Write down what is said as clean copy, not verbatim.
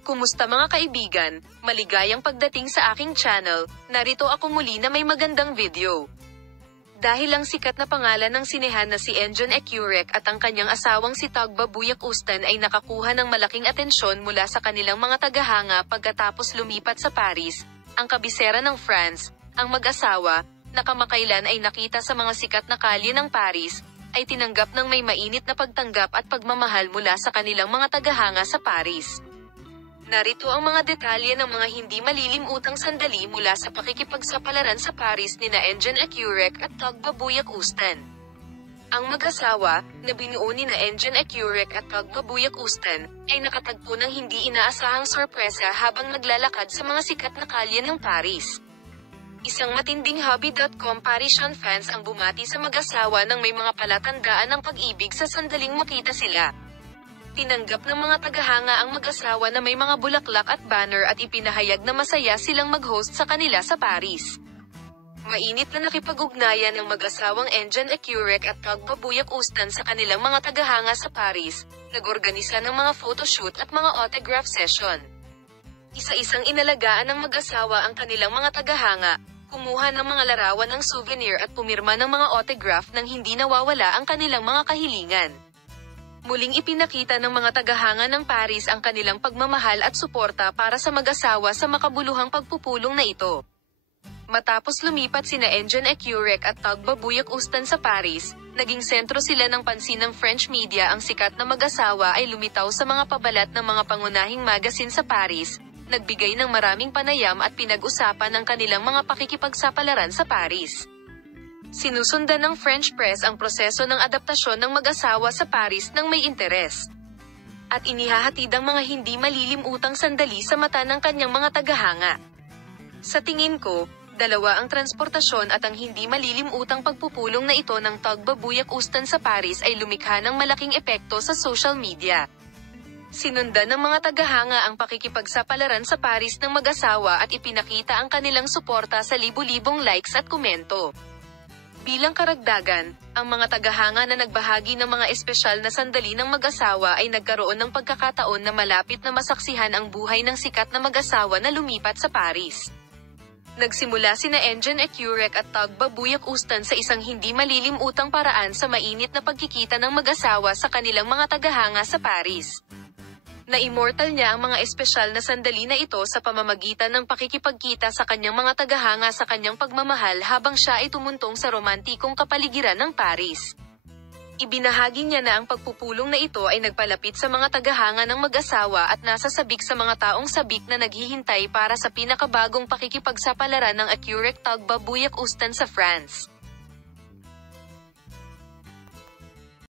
Kumusta mga kaibigan? Maligayang pagdating sa aking channel. Narito ako muli na may magandang video. Dahil ang sikat na pangalan ng sinehan na si Enjon Ecurek at ang kanyang asawang si Tagba Buyak-Ustan ay nakakuha ng malaking atensyon mula sa kanilang mga tagahanga pagkatapos lumipat sa Paris, ang kabisera ng France, ang mag-asawa, na kamakailan ay nakita sa mga sikat na kalye ng Paris, ay tinanggap ng may mainit na pagtanggap at pagmamahal mula sa kanilang mga tagahanga sa Paris. Narito ang mga detalye ng mga hindi malilimutang sandali mula sa pakikipagsapalaran sa Paris nina Enjon Ecurek at Tagba Buyak-Ustan. Ang mag-asawa, na binuo nina Enjon Ecurek at Tagba Buyak-Ustan, ay nakatagpo ng hindi inaasahang sorpresa habang naglalakad sa mga sikat na kalye ng Paris. Isang matinding Hobby.com Parisian fans ang bumati sa mag-asawa nang may mga palatandaan ng pag-ibig sa sandaling makita sila. Tinanggap ng mga tagahanga ang mag-asawa na may mga bulaklak at banner at ipinahayag na masaya silang mag-host sa kanila sa Paris. Mainit na nakipag-ugnayan ng mag-asawang Enjon Ecurek at Tagba Buyak-Ustan sa kanilang mga tagahanga sa Paris, nag-organisa ng mga photoshoot at mga autograph session. Isa-isang inalagaan ng mag-asawa ang kanilang mga tagahanga, kumuha ng mga larawan ng souvenir at pumirma ng mga autograph nang hindi nawawala ang kanilang mga kahilingan. Muling ipinakita ng mga tagahanga ng Paris ang kanilang pagmamahal at suporta para sa mag-asawa sa makabuluhang pagpupulong na ito. Matapos lumipat sina Enjon Ecurek at Tagba Buyak-Ustan sa Paris, naging sentro sila ng pansin ng French media. Ang sikat na mag-asawa ay lumitaw sa mga pabalat ng mga pangunahing magazine sa Paris, nagbigay ng maraming panayam at pinag-usapan ang kanilang mga pakikipagsapalaran sa Paris. Sinusundan ng French press ang proseso ng adaptasyon ng mag-asawa sa Paris ng may interes. At inihahatid ang mga hindi malilimutang sandali sa mata ng kanyang mga tagahanga. Sa tingin ko, dalawa ang transportasyon at ang hindi malilimutang pagpupulong na ito ng Tagba Buyak-Ustan sa Paris ay lumikha ng malaking epekto sa social media. Sinundan ng mga tagahanga ang pakikipagsapalaran sa Paris ng mag-asawa at ipinakita ang kanilang suporta sa libu-libong likes at komento. Bilang karagdagan, ang mga tagahanga na nagbahagi ng mga espesyal na sandali ng mag-asawa ay nagkaroon ng pagkakataon na malapit na masaksihan ang buhay ng sikat na mag-asawa na lumipat sa Paris. Nagsimula sina Enjon Ecurek at Tagba Buyak-Ustan sa isang hindi malilimutang paraan sa mainit na pagkikita ng mag-asawa sa kanilang mga tagahanga sa Paris. Na-immortal niya ang mga espesyal na sandali na ito sa pamamagitan ng pakikipagkita sa kanyang mga tagahanga sa kanyang pagmamahal habang siya ay tumuntong sa romantikong kapaligiran ng Paris. Ibinahagi niya na ang pagpupulong na ito ay nagpalapit sa mga tagahanga ng mag-asawa at nasasabik sa mga taong sabik na naghihintay para sa pinakabagong pakikipagsapalaran ng Ecurek Tagba Buyak-Ustan sa France.